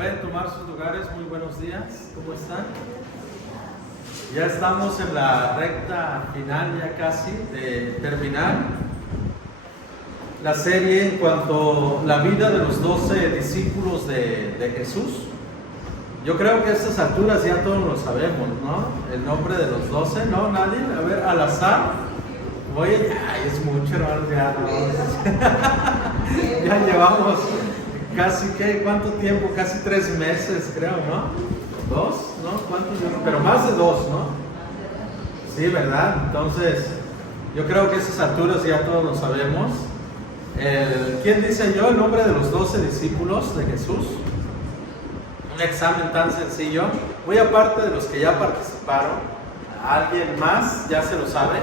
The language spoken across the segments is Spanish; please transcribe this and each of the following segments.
Pueden tomar sus lugares. Muy buenos días, ¿cómo están? Ya estamos en la recta final, ya casi de terminar la serie en cuanto a la vida de los 12 discípulos de Jesús. Yo creo que a estas alturas ya todos lo sabemos, ¿no? El nombre de los 12, ¿no? ¿Nadie? A ver, al azar. Oye, ay, es mucho, hermano, ya no. Ya llevamos casi, ¿qué? ¿Cuánto tiempo? Casi 3 meses, creo, ¿no? 2, ¿no? ¿Cuántos? Pero más de 2, ¿no? Sí, ¿verdad? Entonces, yo creo que a esas alturas ya todos lo sabemos. ¿Quién dice yo el nombre de los 12 discípulos de Jesús? Un examen tan sencillo. Muy aparte de los que ya participaron, ¿alguien más ya se lo sabe?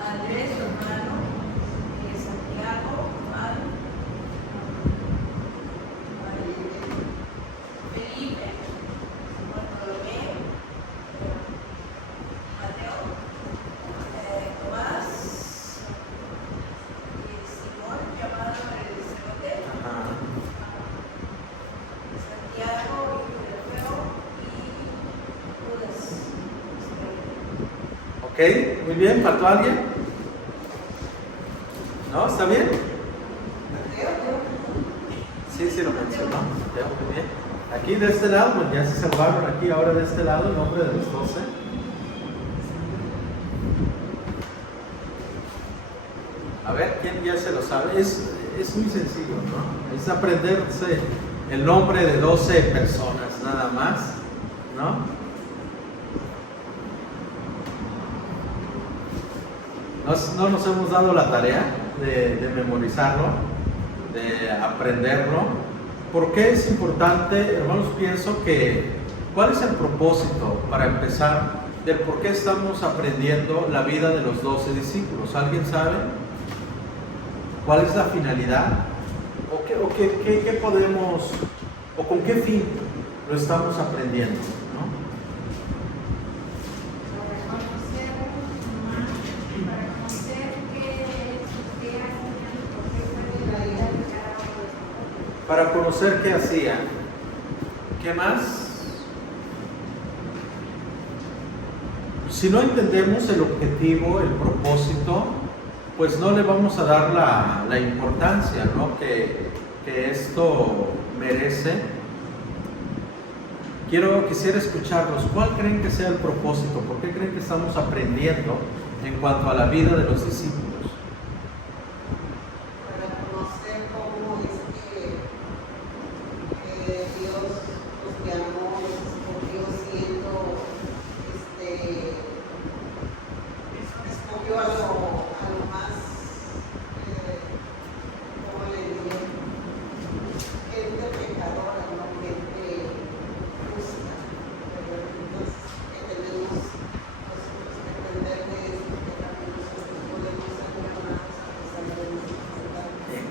Andrés, hermano, Santiago, Juan, Felipe, Bartolomé, Mateo, Tomás, Simón, llamado el Celote, Santiago, Filofeo y Judas. Ok, muy bien. ¿Faltó alguien? ¿No? ¿Está bien? Sí, lo mencionó. Muy bien. Aquí de este lado, pues ya se salvaron aquí, ahora de este lado, el nombre de los 12. A ver, ¿quién ya se lo sabe? Es muy sencillo, ¿no? Es aprenderse el nombre de 12 personas, nada más, ¿no? No nos hemos dado la tarea de memorizarlo, de aprenderlo. ¿Por qué es importante, hermanos? Pienso que, ¿cuál es el propósito para empezar del por qué estamos aprendiendo la vida de los 12 discípulos? ¿Alguien sabe? ¿Cuál es la finalidad? ¿O qué podemos, o con qué fin lo estamos aprendiendo? ¿No? Para conocer qué hacían. ¿Qué más? Si no entendemos el objetivo, el propósito, pues no le vamos a dar la importancia, ¿no? que esto merece. Quisiera escucharlos. ¿Cuál creen que sea el propósito? ¿Por qué creen que estamos aprendiendo en cuanto a la vida de los discípulos?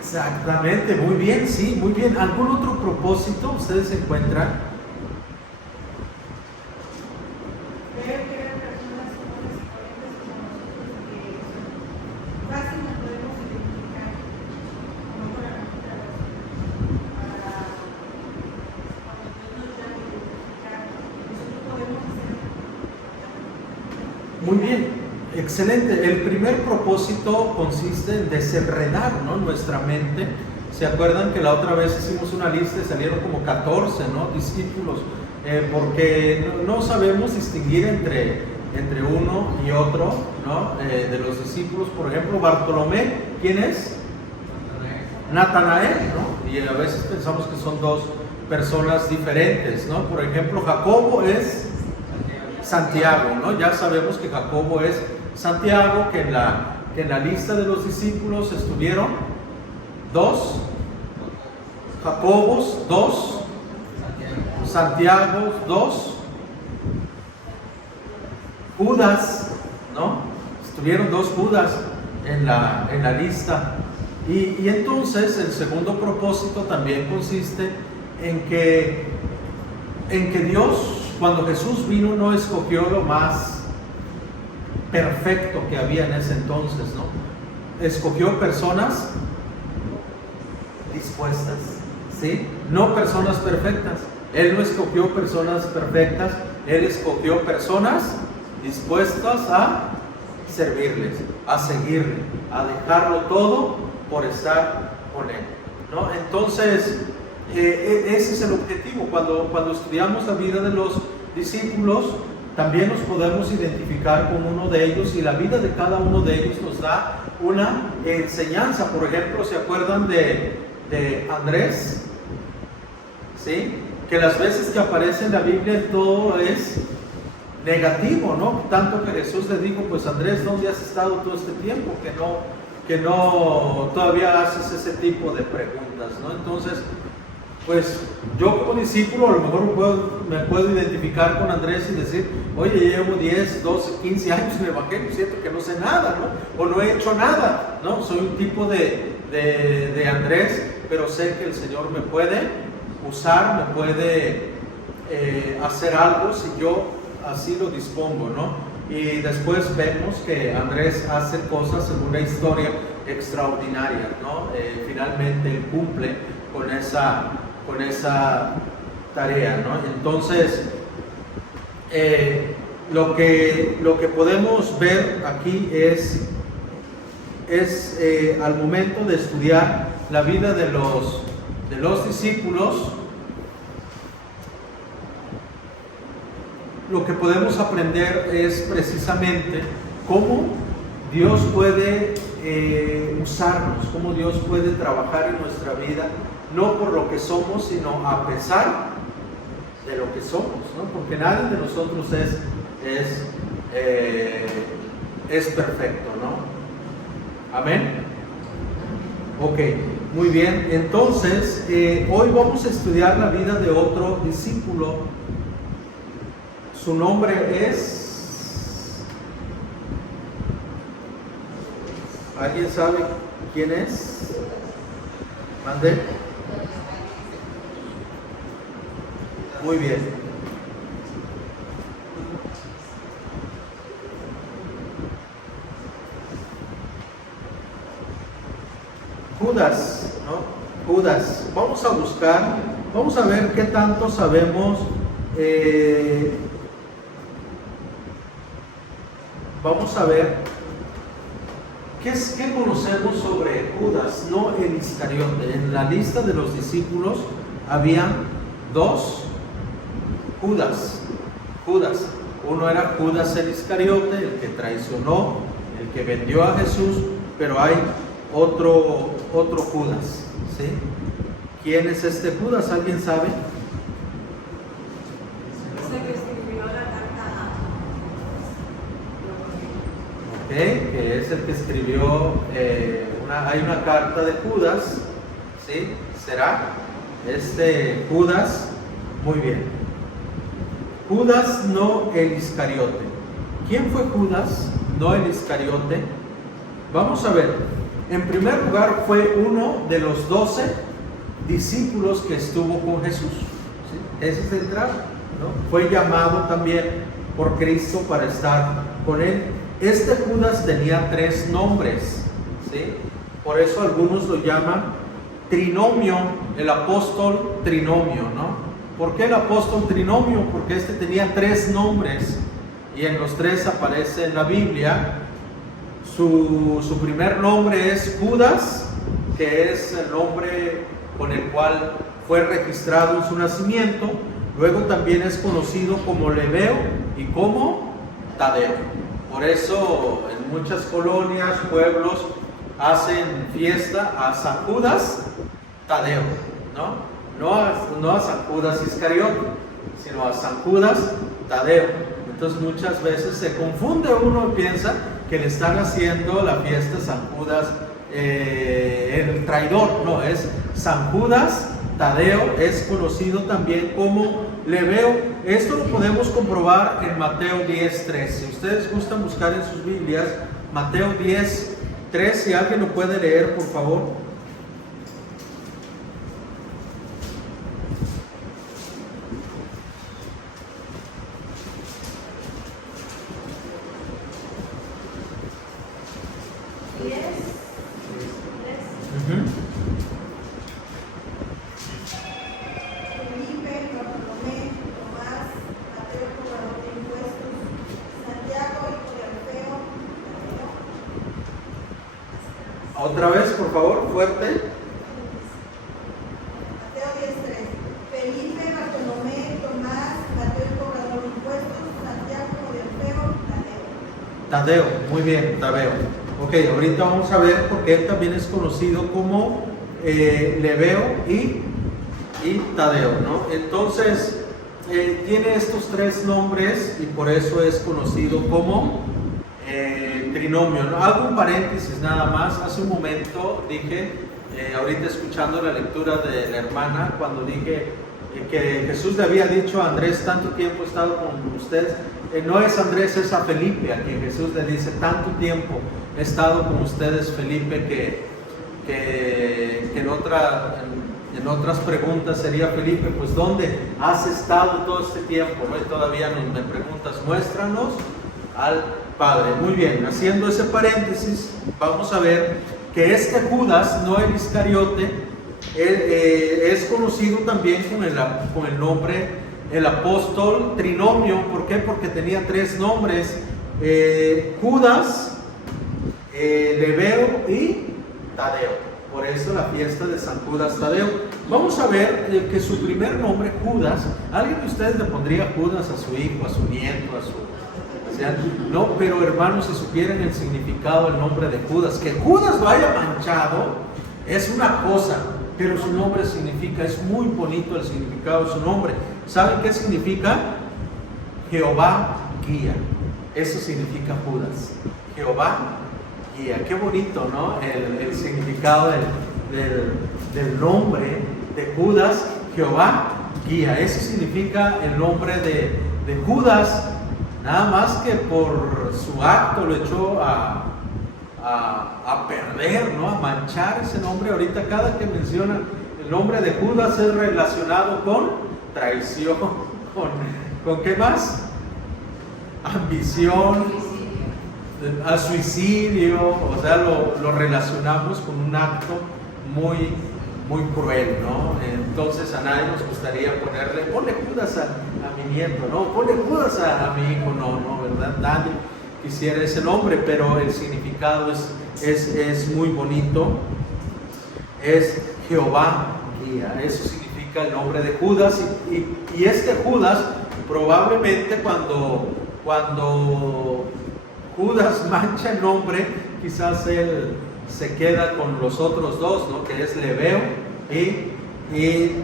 Exactamente, muy bien, sí, muy bien. ¿Algún otro propósito ustedes encuentran? Creo que eran personas comunes y corrientes como nosotros que fácil nos podemos identificar como con la nuestra para cuando Dios nos llama a identificar, nosotros podemos hacer. Muy bien. Excelente. El primer propósito consiste en desenredar, ¿no?, nuestra mente. ¿Se acuerdan que la otra vez hicimos una lista y salieron como 14, ¿no?, discípulos? Porque no sabemos distinguir entre uno y otro, ¿no? De los discípulos. Por ejemplo, Bartolomé, ¿quién es? Natanael, ¿no? Y a veces pensamos que son dos personas diferentes, ¿no? Por ejemplo, Jacobo es Santiago, ¿no? Ya sabemos que Jacobo es Santiago, que en la lista de los discípulos estuvieron 2 Jacobos, 2 Santiago, 2 Judas, ¿no? Estuvieron 2 Judas en la lista. Y entonces el segundo propósito también consiste en que Dios, cuando Jesús vino, no escogió lo más perfecto que había en ese entonces, ¿no? Escogió personas dispuestas, ¿sí? No personas perfectas. Él no escogió personas perfectas, Él escogió personas dispuestas a servirles, a seguirle, a dejarlo todo por estar con Él, ¿no? Entonces, ese es el objetivo. Cuando estudiamos la vida de los discípulos, también nos podemos identificar con uno de ellos, y la vida de cada uno de ellos nos da una enseñanza. Por ejemplo, ¿se acuerdan de Andrés? ¿Sí? Que las veces que aparece en la Biblia todo es negativo, ¿no? Tanto que Jesús le dijo, pues Andrés, ¿dónde has estado todo este tiempo? Que no todavía haces ese tipo de preguntas, ¿no? Entonces, pues yo como discípulo a lo mejor me puedo identificar con Andrés y decir, oye, llevo 10, 12, 15 años en el Evangelio, siento que no sé nada, ¿no? O no he hecho nada, ¿no? Soy un tipo de Andrés, pero sé que el Señor me puede usar, me puede hacer algo si yo así lo dispongo, ¿no? Y después vemos que Andrés hace cosas en una historia extraordinaria, ¿no? Finalmente él cumple con esa tarea, ¿no? Entonces, lo que podemos ver aquí es al momento de estudiar la vida de los discípulos, lo que podemos aprender es precisamente cómo Dios puede usarnos, cómo Dios puede trabajar en nuestra vida, no por lo que somos, sino a pesar de lo que somos, ¿no? Porque nadie de nosotros es perfecto, ¿no? Amén. Ok, muy bien. Entonces, hoy vamos a estudiar la vida de otro discípulo. Su nombre es... ¿Alguien sabe quién es? ¿Mande? Muy bien. Judas, ¿no? Judas. Vamos a buscar, vamos a ver qué tanto sabemos. Vamos a ver qué conocemos sobre Judas, no el Iscariote. En la lista de los discípulos habían dos Judas. Uno era Judas el Iscariote, el que traicionó, el que vendió a Jesús, pero hay otro Judas, ¿sí? ¿Quién es este Judas? ¿Alguien sabe? Que es el que escribió, hay una carta de Judas, ¿sí? ¿Será? Este Judas, muy bien. Judas, no el Iscariote. ¿Quién fue Judas, no el Iscariote? Vamos a ver. En primer lugar, fue uno de los 12 discípulos que estuvo con Jesús, ¿sí? Ese es el trato, ¿no? Fue llamado también por Cristo para estar con él. Este Judas tenía 3 nombres, ¿sí? Por eso algunos lo llaman trinomio, el apóstol trinomio, ¿no? ¿Por qué el apóstol trinomio? Porque este tenía 3 nombres y en los 3 aparece en la Biblia. Su primer nombre es Judas, que es el nombre con el cual fue registrado en su nacimiento. Luego también es conocido como Lebeo y como Tadeo. Por eso en muchas colonias, pueblos, hacen fiesta a San Judas Tadeo, ¿no? No a San Judas Iscariote, sino a San Judas Tadeo. Entonces muchas veces se confunde uno y piensa que le están haciendo la fiesta a San Judas el traidor. No, es San Judas Tadeo, es conocido también como Lebeo. Esto lo podemos comprobar en Mateo 10:3. Si ustedes gustan buscar en sus Biblias, Mateo 10:3, si alguien lo puede leer, por favor. Otra vez, por favor, fuerte. Mateo 10:3. Felipe, Bartolomé, Tomás, Mateo el cobrador de impuestos, Santiago de Alfeo, Tadeo. Tadeo, muy bien, Tadeo. Ok, ahorita vamos a ver porque él también es conocido como Lebeo y Tadeo, ¿no? Entonces, tiene estos tres nombres y por eso es conocido como trinomio, ¿no? Hago un paréntesis nada más. Hace un momento dije, ahorita escuchando la lectura de la hermana, cuando dije que Jesús le había dicho a Andrés, tanto tiempo he estado con ustedes. No es Andrés, es a Felipe, a quien Jesús le dice, tanto tiempo he estado con ustedes, Felipe, que en otras preguntas sería, Felipe, pues ¿dónde has estado todo este tiempo? ¿No? Y todavía me preguntas, muéstranos al Padre. Muy bien, haciendo ese paréntesis, vamos a ver que este Judas, no el Iscariote, es conocido también con el nombre, el apóstol trinomio. ¿Por qué? Porque tenía tres nombres, Judas, Lebeo y Tadeo. Por eso la fiesta de San Judas Tadeo. Vamos a ver que su primer nombre, Judas, ¿alguien de ustedes le pondría Judas a su hijo, a su nieto, a su... No, pero hermanos, si supieran el significado del nombre de Judas, que Judas lo haya manchado es una cosa, pero su nombre significa, es muy bonito el significado de su nombre. ¿Saben qué significa? Jehová guía. Eso significa Judas, Jehová guía. Qué bonito, ¿no? El significado del nombre de Judas, Jehová guía. Eso significa el nombre de Judas. Nada más que por su acto lo echó a perder, ¿no? A manchar ese nombre. Ahorita cada que menciona el nombre de Judas es relacionado con traición, con ¿qué más? Ambición, a suicidio. O sea, lo relacionamos con un acto muy, muy cruel, ¿no? Entonces a nadie nos gustaría ponle Judas a mi nieto, ¿no? Ponle Judas a mi hijo, no, ¿verdad? Nadie quisiera ese nombre, pero el significado es muy bonito. Es Jehová guía. Eso significa el nombre de Judas. Y este Judas, probablemente cuando Judas mancha el nombre, quizás él se queda con los otros dos, ¿no? Que es Lebeo y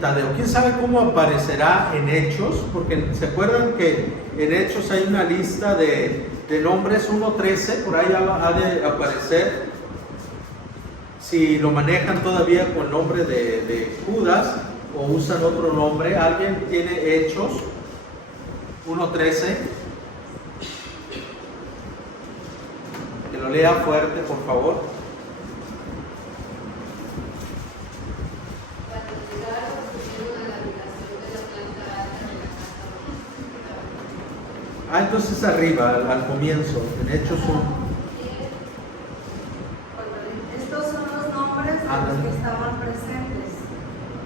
Tadeo. ¿Quién sabe cómo aparecerá en Hechos? Porque se acuerdan que en Hechos hay una lista de nombres 1:13, por ahí ha de aparecer. Si lo manejan todavía con el nombre de Judas o usan otro nombre. ¿Alguien tiene Hechos 1:13? Que lo lea fuerte, por favor. Entonces arriba, al comienzo, en Hechos 1. Estos son los nombres de los que estaban presentes: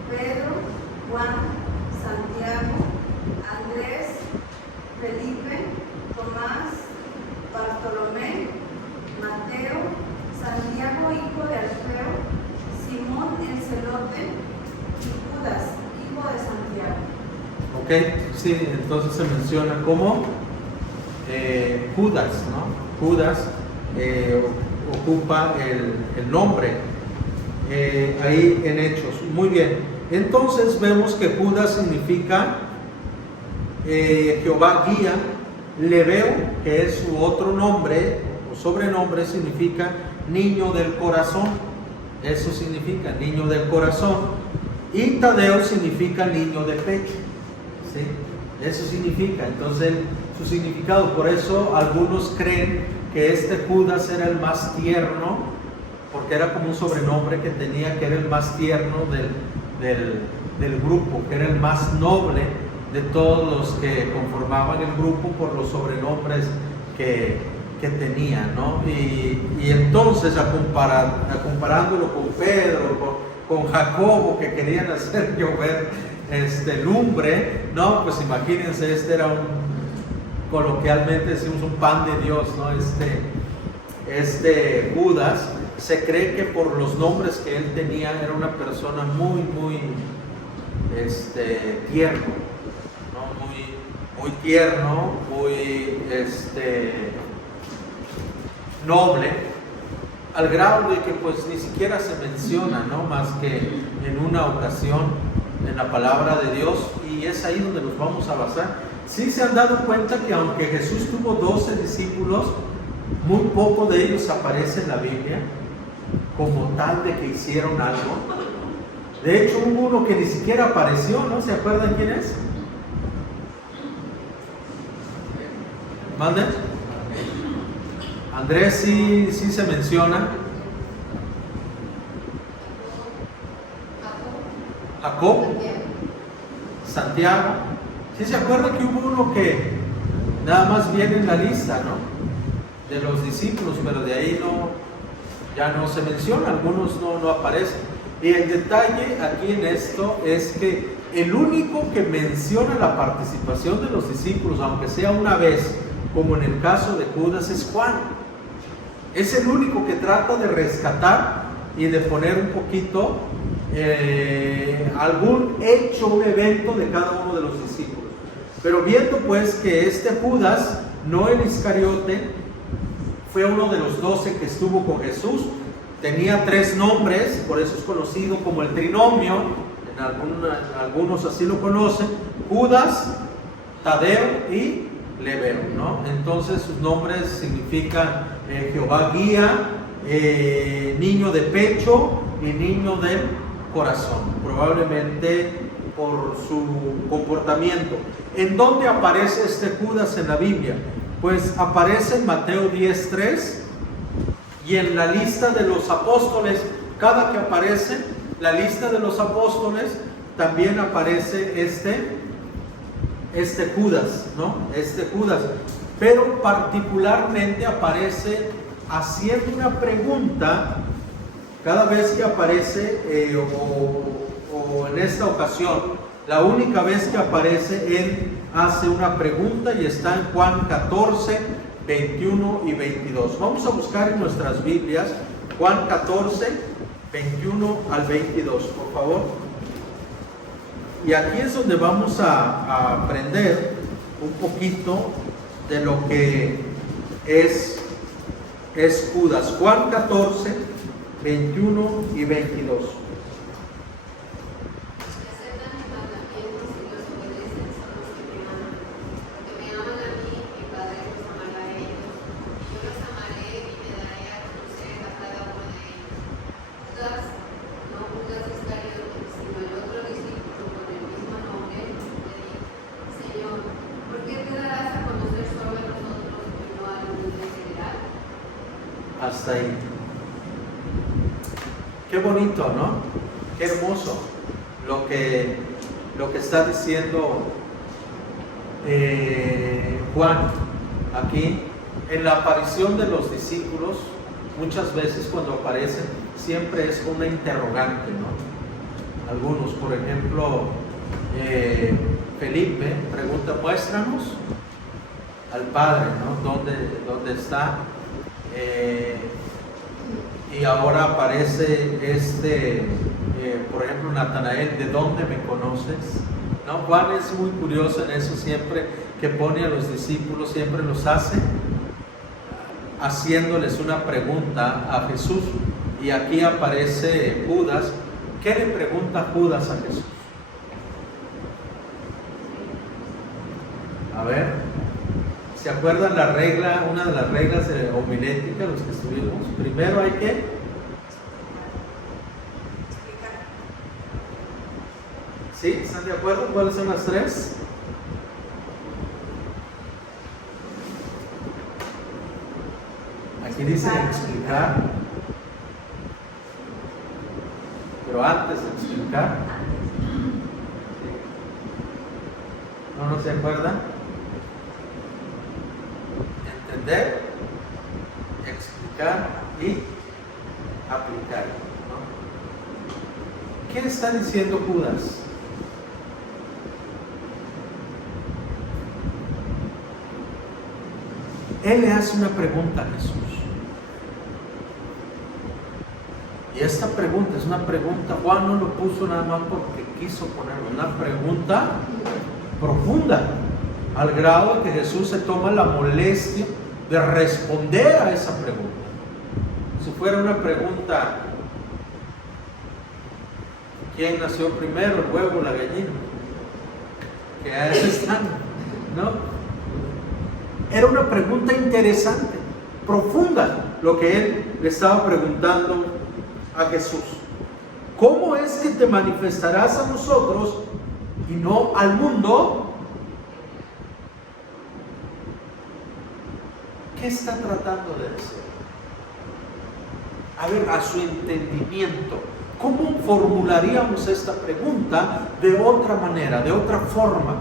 Pedro, Juan, Santiago, Andrés, Felipe, Tomás, Bartolomé, Mateo, Santiago, hijo de Alfeo, Simón el Celote y Judas, hijo de Santiago. Ok, sí, entonces se menciona como Judas, ¿no? Judas ocupa el nombre ahí en Hechos. Muy bien, entonces vemos que Judas significa Jehová guía. Lebeo, que es su otro nombre o sobrenombre, significa niño del corazón. Eso significa niño del corazón. Y Tadeo significa niño de pecho. ¿Sí? Eso significa. Entonces su significado, por eso algunos creen que este Judas era el más tierno, porque era como un sobrenombre que tenía, que era el más tierno del grupo, que era el más noble de todos los que conformaban el grupo por los sobrenombres que tenía, ¿no? Y entonces comparándolo con Pedro, con Jacobo, que querían hacer llover lumbre, no, pues imagínense, este era coloquialmente decimos un pan de Dios, ¿no? Este Judas, se cree que por los nombres que él tenía era una persona muy tierno, ¿no? Muy tierno, muy noble, al grado de que pues ni siquiera se menciona, ¿no? Más que en una ocasión en la palabra de Dios, y es ahí donde nos vamos a basar. Sí se han dado cuenta que aunque Jesús tuvo 12 discípulos, muy poco de ellos aparece en la Biblia como tal de que hicieron algo. De hecho, hubo uno que ni siquiera apareció, ¿no? ¿Se acuerdan quién es? ¿Mande? Andrés sí se menciona. Jacob, Santiago. ¿Sí se acuerdan que hubo uno que nada más viene en la lista, ¿no? De los discípulos, pero de ahí ya no se menciona, algunos no aparecen. Y el detalle aquí en esto es que el único que menciona la participación de los discípulos, aunque sea una vez, como en el caso de Judas, es Juan. Es el único que trata de rescatar y de poner un poquito algún hecho, un evento de cada uno de los discípulos. Pero viendo pues que este Judas, no el Iscariote, fue uno de los 12 que estuvo con Jesús, tenía 3 nombres, por eso es conocido como el trinomio, algunos así lo conocen: Judas, Tadeo y Lebeo, ¿no? Entonces sus nombres significan Jehová guía, niño de pecho y niño del corazón, probablemente por su comportamiento. ¿En dónde aparece este Judas en la Biblia? Pues aparece en Mateo 10:3 y en la lista de los apóstoles. Cada que aparece la lista de los apóstoles también aparece este Judas, ¿no? Este Judas, pero particularmente aparece haciendo una pregunta cada vez que aparece, o en esta ocasión, la única vez que aparece, él hace una pregunta y está en Juan 14, 21 y 22. Vamos a buscar en nuestras Biblias Juan 14, 21 al 22, por favor. Y aquí es donde vamos a aprender un poquito de lo que es Judas. Juan 14, 21 y 22. Hasta ahí. Qué bonito, ¿no? Qué hermoso lo que está diciendo Juan aquí. En la aparición de los discípulos, muchas veces cuando aparecen, siempre es una interrogante, ¿no? Algunos, por ejemplo, Felipe pregunta: muéstranos al Padre, ¿no? ¿Dónde está? Y ahora aparece por ejemplo, Natanael: ¿de dónde me conoces? ¿No? Juan es muy curioso en eso, siempre que pone a los discípulos, siempre los hace haciéndoles una pregunta a Jesús. Y aquí aparece Judas. ¿Qué le pregunta Judas a Jesús? A ver, ¿se acuerdan la regla, una de las reglas de homilética, los que estuvimos? Primero hay que explicar. ¿Sí? ¿Están de acuerdo? ¿Cuáles son las 3? Aquí dice explicar, pero antes de explicar, ¿no se acuerdan? Entender, explicar y aplicar, ¿no? ¿Qué está diciendo Judas? Él le hace una pregunta a Jesús. Y esta pregunta es una pregunta, Juan no lo puso nada más porque quiso ponerlo, una pregunta profunda, al grado de que Jesús se toma la molestia de responder a esa pregunta. Si fuera una pregunta, ¿quién nació primero, el huevo o la gallina? Que a eso están, ¿no? Era una pregunta interesante, profunda, lo que él le estaba preguntando a Jesús. ¿Cómo es que te manifestarás a nosotros y no al mundo? ¿Qué está tratando de decir? A ver, a su entendimiento, ¿cómo formularíamos esta pregunta de otra manera, de otra forma?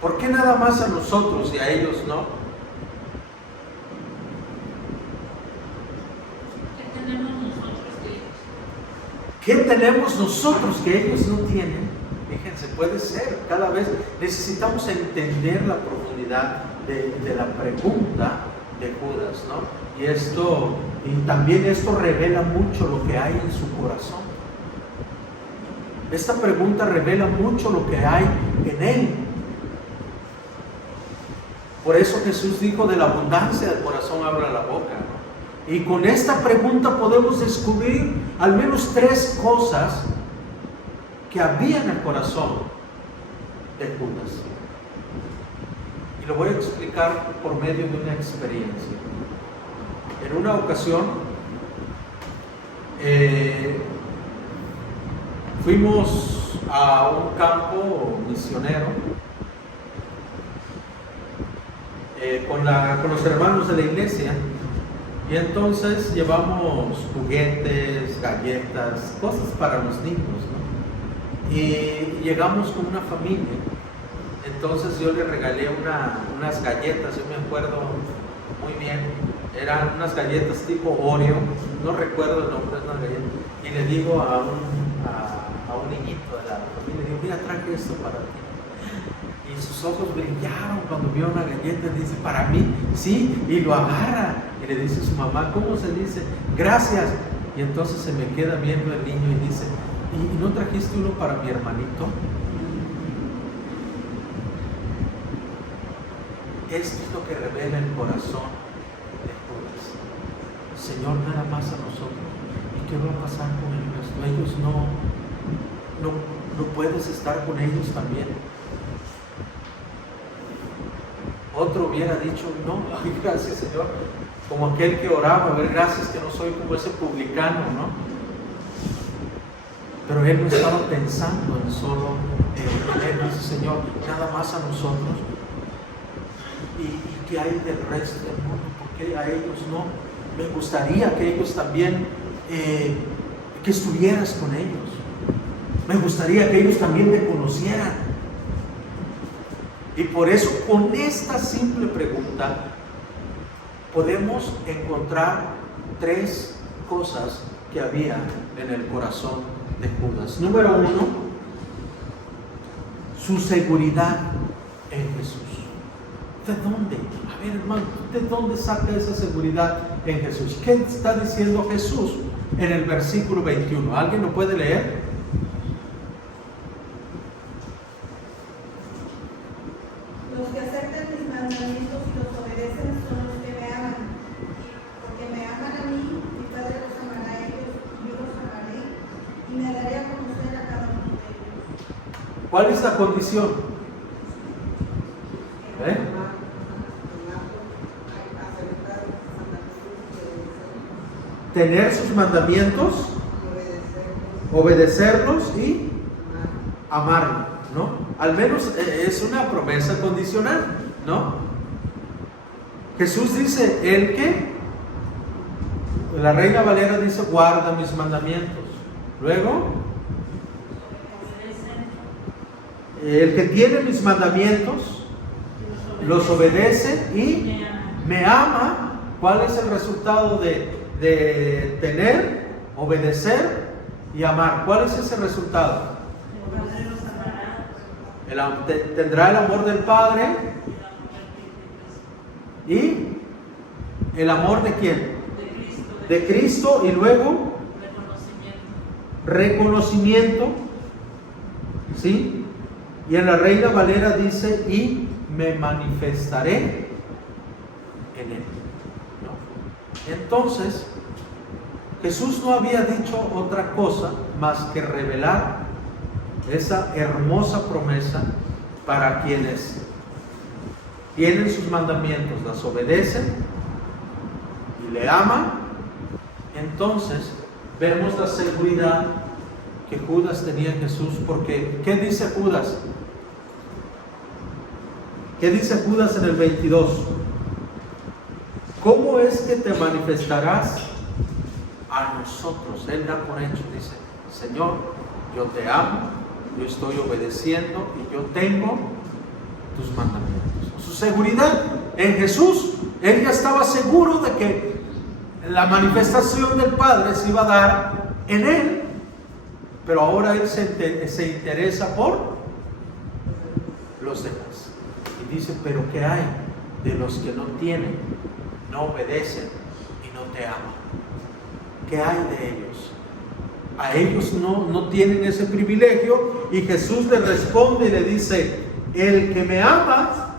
¿Por qué nada más a nosotros y a ellos no? ¿Qué tenemos nosotros que ellos? ¿Qué tenemos nosotros que ellos no tienen? Fíjense, puede ser, cada vez necesitamos entender la profundidad de la pregunta de Judas, ¿no? Y también esto revela mucho lo que hay en su corazón. Esta pregunta revela mucho lo que hay en él. Por eso Jesús dijo, de la abundancia del corazón habla la boca, ¿no? Y con esta pregunta podemos descubrir al menos 3 cosas que había en el corazón de Judas. Y lo voy a explicar por medio de una experiencia. En una ocasión fuimos a un campo misionero con los hermanos de la iglesia, y entonces llevamos juguetes, galletas, cosas para los niños, ¿no? Y llegamos con una familia. Entonces yo le regalé unas galletas, yo me acuerdo muy bien, eran unas galletas tipo Oreo, no recuerdo el nombre de unas galletas, y le digo a un niñito de la familia, le digo, mira, traje esto para ti. Y sus ojos brillaron cuando vio una galleta, y dice, para mí, sí, y lo agarra, y le dice a su mamá, ¿cómo se dice? Gracias. Y entonces se me queda viendo el niño y dice, ¿y no trajiste uno para mi hermanito? Esto es lo que revela el corazón de Judas. Señor, nada más a nosotros. ¿Y qué va a pasar con ellos? Ellos no puedes estar con ellos también. Otro hubiera dicho, no, ay, gracias Señor, como aquel que oraba, a ver, gracias que no soy como ese publicano, ¿no? Pero él no estaba pensando en solo él dice, Señor, nada más a nosotros. ¿Y qué hay del resto del mundo? ¿Por qué a ellos no? Me gustaría que ellos también, que estuvieras con ellos. Me gustaría que ellos también te conocieran. Y por eso, con esta simple pregunta, podemos encontrar 3 cosas que había en el corazón de Judas. Número 1, su seguridad en Jesús. ¿De dónde? A ver, hermano, ¿de dónde saca esa seguridad en Jesús? ¿Qué está diciendo Jesús en el versículo 21? ¿Alguien lo puede leer? Los que aceptan mis mandamientos y los obedecen son los que me aman. Y porque me aman a mí, mi Padre los amará a ellos, y yo los amaré, y me daré a conocer a cada uno de ellos. ¿Cuál es la condición? Tener sus mandamientos, obedecerlos y amarlo, ¿no? Al menos es una promesa condicional, ¿no? Jesús dice, el que, la Reina Valera dice, guarda mis mandamientos. Luego, el que tiene mis mandamientos, los obedece y me ama. ¿Cuál es el resultado de tener, obedecer y amar? ¿Cuál es ese resultado? Tendrá el amor del Padre y el amor de quién? De Cristo, y luego reconocimiento, ¿sí? Y en la Reina Valera dice, y me manifestaré en él, ¿no? Entonces, Jesús no había dicho otra cosa más que revelar esa hermosa promesa para quienes tienen sus mandamientos, las obedecen y le aman. Entonces vemos la seguridad que Judas tenía en Jesús, porque ¿qué dice Judas? ¿Qué dice Judas en el 22? ¿Cómo es que te manifestarás a nosotros? Él da por hecho, dice, Señor, yo te amo, yo estoy obedeciendo y yo tengo tus mandamientos. Su seguridad en Jesús, él ya estaba seguro de que la manifestación del Padre se iba a dar en él, pero ahora él se interesa por los demás. Y dice, pero ¿qué hay de los que no tienen, no obedecen y no te aman? ¿Qué hay de ellos? A ellos no tienen ese privilegio, y Jesús le responde y le dice, el que me ama,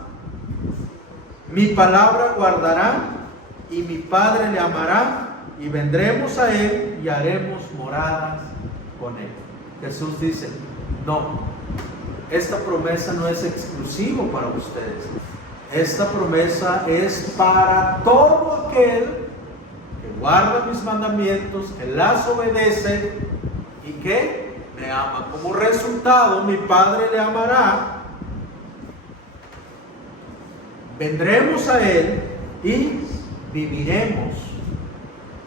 mi palabra guardará, y mi Padre le amará, y vendremos a él y haremos moradas con él. Jesús dice, no, esta promesa no es exclusivo para ustedes. Esta promesa es para todo aquel que guarda mis mandamientos, que las obedece y que me ama. Como resultado, mi Padre le amará, vendremos a él y viviremos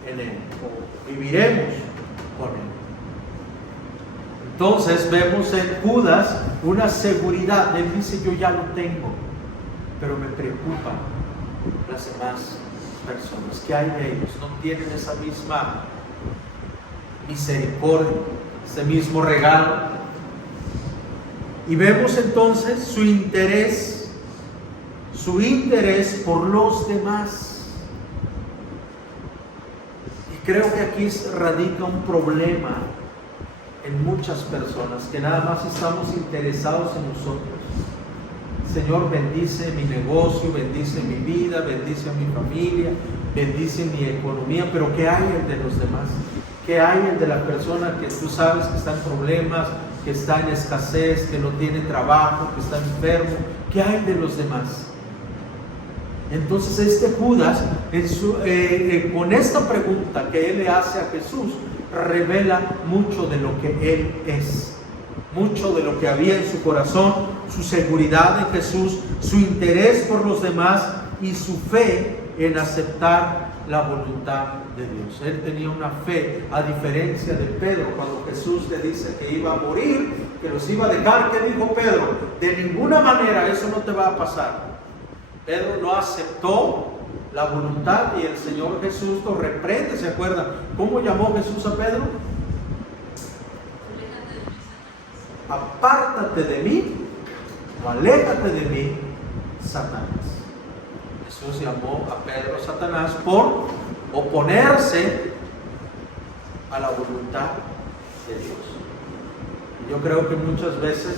en él, o viviremos con él. Entonces vemos en Judas una seguridad. Él dice, yo ya lo tengo, pero me preocupan las demás personas. ¿Qué hay de ellos? No tienen esa misma misericordia, ese mismo regalo. Y vemos entonces su interés por los demás. Y creo que aquí radica un problema en muchas personas, que nada más estamos interesados en nosotros. Señor, bendice mi negocio, bendice mi vida, bendice a mi familia, bendice mi economía, pero ¿qué hay el de los demás? ¿Qué hay el de la persona que tú sabes que está en problemas, que está en escasez, que no tiene trabajo, que está enfermo? ¿Qué hay de los demás? Entonces este Judas, con esta pregunta que él le hace a Jesús, revela mucho de lo que él es, mucho de lo que había en su corazón, su seguridad en Jesús, su interés por los demás y su fe en aceptar la voluntad de Dios. Él tenía una fe, a diferencia de Pedro, cuando Jesús le dice que iba a morir, que los iba a dejar. ¿Qué dijo Pedro? De ninguna manera, eso no te va a pasar. Pedro no aceptó la voluntad y el Señor Jesús lo reprende. ¿Se acuerdan cómo llamó Jesús a Pedro? Apártate de mí, o aléjate de mí, Satanás. Jesús llamó a Pedro Satanás por oponerse a la voluntad de Dios. Y yo creo que muchas veces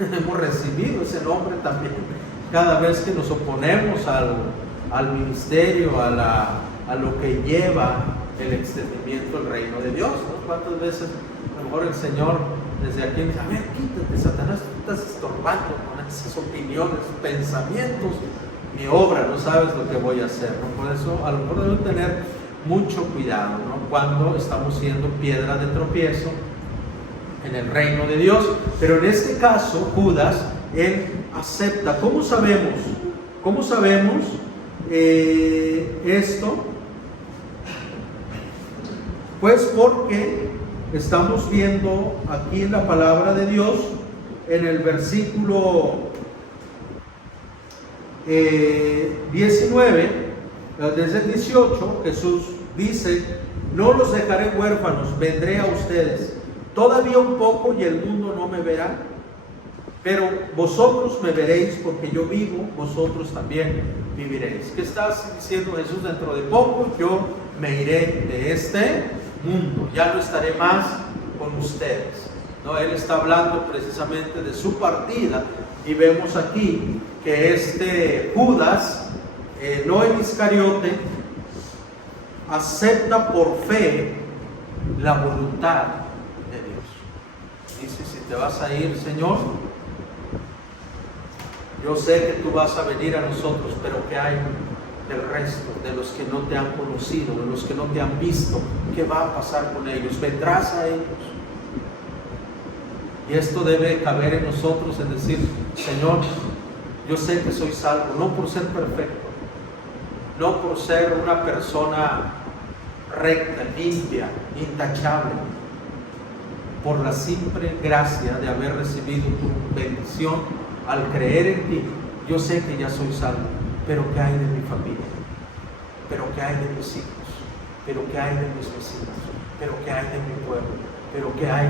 hemos recibido ese nombre también, cada vez que nos oponemos al ministerio, a lo que lleva el extendimiento del reino de Dios, ¿no? ¿Cuántas veces a lo mejor el Señor desde aquí dice, a ver, quítate, Satanás, tú estás estorbando con esas opiniones, pensamientos, mi obra, no sabes lo que voy a hacer, ¿no? Por eso a lo mejor debemos tener mucho cuidado, ¿no? Cuando estamos siendo piedra de tropiezo en el reino de Dios. Pero en este caso, Judas, él acepta. ¿Cómo sabemos? ¿Cómo sabemos esto? Pues porque estamos viendo aquí en la palabra de Dios, en el versículo 19, desde el 18, Jesús dice, no los dejaré huérfanos, vendré a ustedes. Todavía un poco y el mundo no me verá, pero vosotros me veréis porque yo vivo, vosotros también viviréis. ¿Qué está diciendo Jesús? Dentro de poco yo me iré de este mundo, ya no estaré más con ustedes. ¿No? Él está hablando precisamente de su partida, y vemos aquí que Judas, no el Iscariote, acepta por fe la voluntad de Dios. Dice: si te vas a ir, Señor, yo sé que tú vas a venir a nosotros, pero ¿qué hay del resto, de los que no te han conocido, de los que no te han visto? ¿Qué va a pasar con ellos? ¿Vendrás a ellos? Y esto debe caber en nosotros, en decir: Señor, yo sé que soy salvo, no por ser perfecto, no por ser una persona recta, limpia, intachable, por la simple gracia de haber recibido tu bendición al creer en ti. Yo sé que ya soy salvo, pero ¿qué hay de mi familia? ¿Pero qué hay de mis hijos? ¿Pero qué hay de mis vecinos? ¿Pero qué hay de mi pueblo? ¿Pero qué hay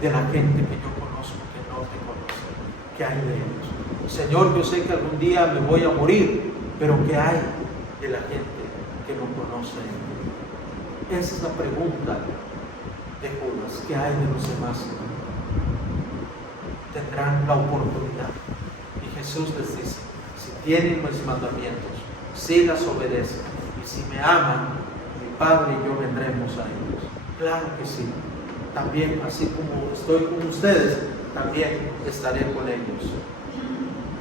de la gente que yo conozco, que no te conoce? ¿Qué hay de ellos? Señor, yo sé que algún día me voy a morir, pero ¿qué hay de la gente que no conoce? Esa es la pregunta de Judas. ¿Qué hay de los demás? Tendrán la oportunidad. Y Jesús les dice: si tienen mis mandamientos, si las obedecen, y si me aman, mi Padre y yo vendremos a ellos. Claro que sí. También, así como estoy con ustedes, también estaré con ellos.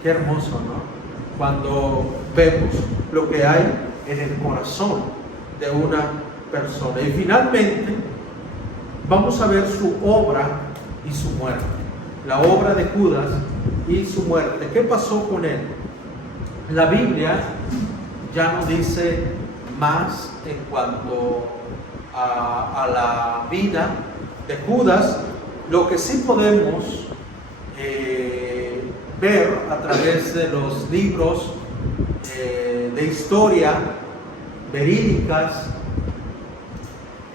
Qué hermoso, ¿no? Cuando vemos lo que hay en el corazón de una persona. Y finalmente vamos a ver su obra y su muerte. La obra de Judas y su muerte. ¿Qué pasó con él? La Biblia ya no dice más en cuanto a la vida de Judas. Lo que sí podemos ver a través de los libros de historia verídicas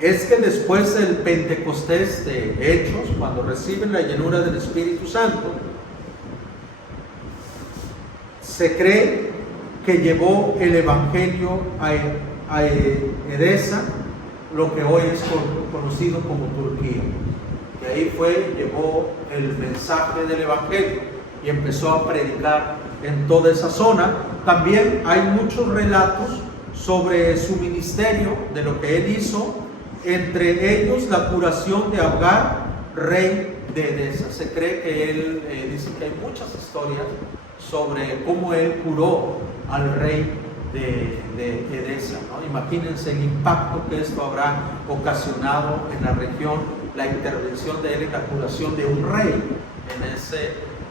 es que después del Pentecostés de Hechos, cuando reciben la llenura del Espíritu Santo, se cree que llevó el Evangelio a Edesa, lo que hoy es conocido como Turquía. Y ahí llevó el mensaje del Evangelio y empezó a predicar en toda esa zona. También hay muchos relatos sobre su ministerio, de lo que él hizo, entre ellos la curación de Agar, rey de Edesa. Se cree que él, dice que hay muchas historias sobre cómo él curó al rey de Edesa, ¿no? Imagínense el impacto que esto habrá ocasionado en la región, la intervención de él en la curación de un rey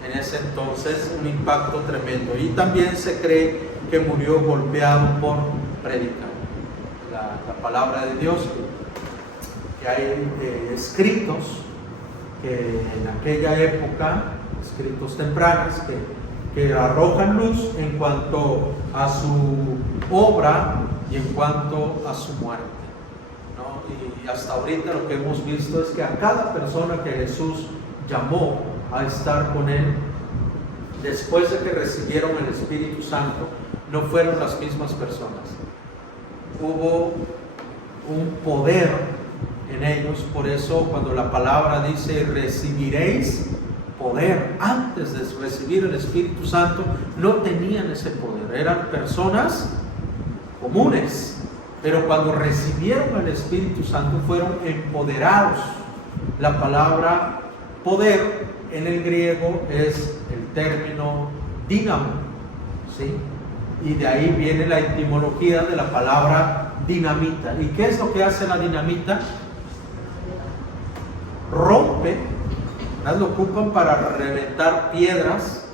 en ese entonces, un impacto tremendo. Y también se cree que murió golpeado por predicar la palabra de Dios. Que hay escritos que en aquella época, escritos tempranos, que arrojan luz en cuanto a su obra y en cuanto a su muerte, ¿no? Y hasta ahorita lo que hemos visto es que a cada persona que Jesús llamó a estar con él, después de que recibieron el Espíritu Santo, no fueron las mismas personas. Hubo un poder en ellos. Por eso cuando la palabra dice recibiréis poder, antes de recibir el Espíritu Santo no tenían ese poder, eran personas comunes, pero cuando recibieron el Espíritu Santo fueron empoderados. La palabra poder en el griego es el término dínamo, ¿sí? Y de ahí viene la etimología de la palabra dinamita. ¿Y qué es lo que hace la dinamita? Rompe, ¿verdad? Lo ocupan para reventar piedras.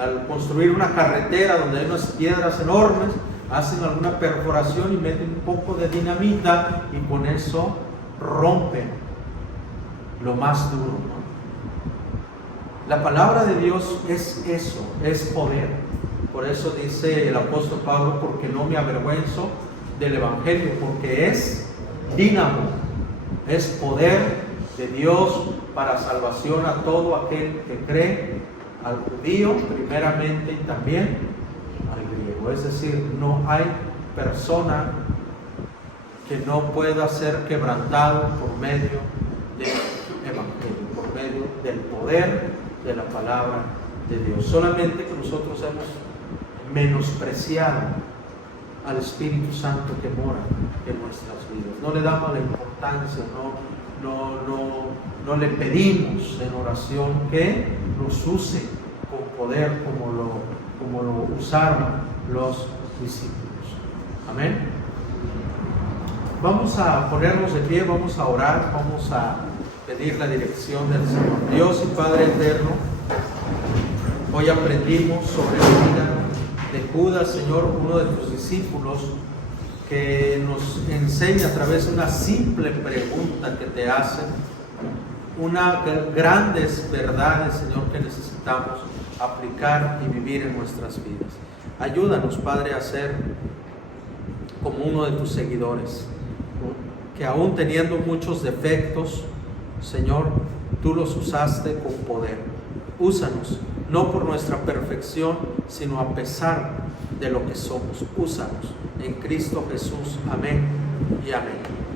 Al construir una carretera donde hay unas piedras enormes, hacen alguna perforación y meten un poco de dinamita y con eso rompen lo más duro, ¿no? La palabra de Dios es eso, es poder. Por eso dice el apóstol Pablo: porque no me avergüenzo del Evangelio, porque es dínamo, es poder de Dios para salvación a todo aquel que cree, al judío primeramente y también al griego. Es decir, no hay persona que no pueda ser quebrantado por medio del Evangelio, por medio del poder de la palabra de Dios. Solamente que nosotros hemos menospreciado al Espíritu Santo que mora en nuestras vidas. No le damos la importancia, no le pedimos en oración que nos use con poder como lo usaron los discípulos. Amén. Vamos a ponernos de pie, vamos a orar, vamos a pedir la dirección del Señor. Dios y Padre eterno, hoy aprendimos sobre la vida de Judas, Señor, uno de tus discípulos, que nos enseña a través de una simple pregunta que te hace, unas grandes verdades, Señor, que necesitamos aplicar y vivir en nuestras vidas. Ayúdanos, Padre, a ser como uno de tus seguidores, que aún teniendo muchos defectos, Señor, tú los usaste con poder. Úsanos, no por nuestra perfección, sino a pesar de lo que somos. Úsanos en Cristo Jesús. Amén y amén.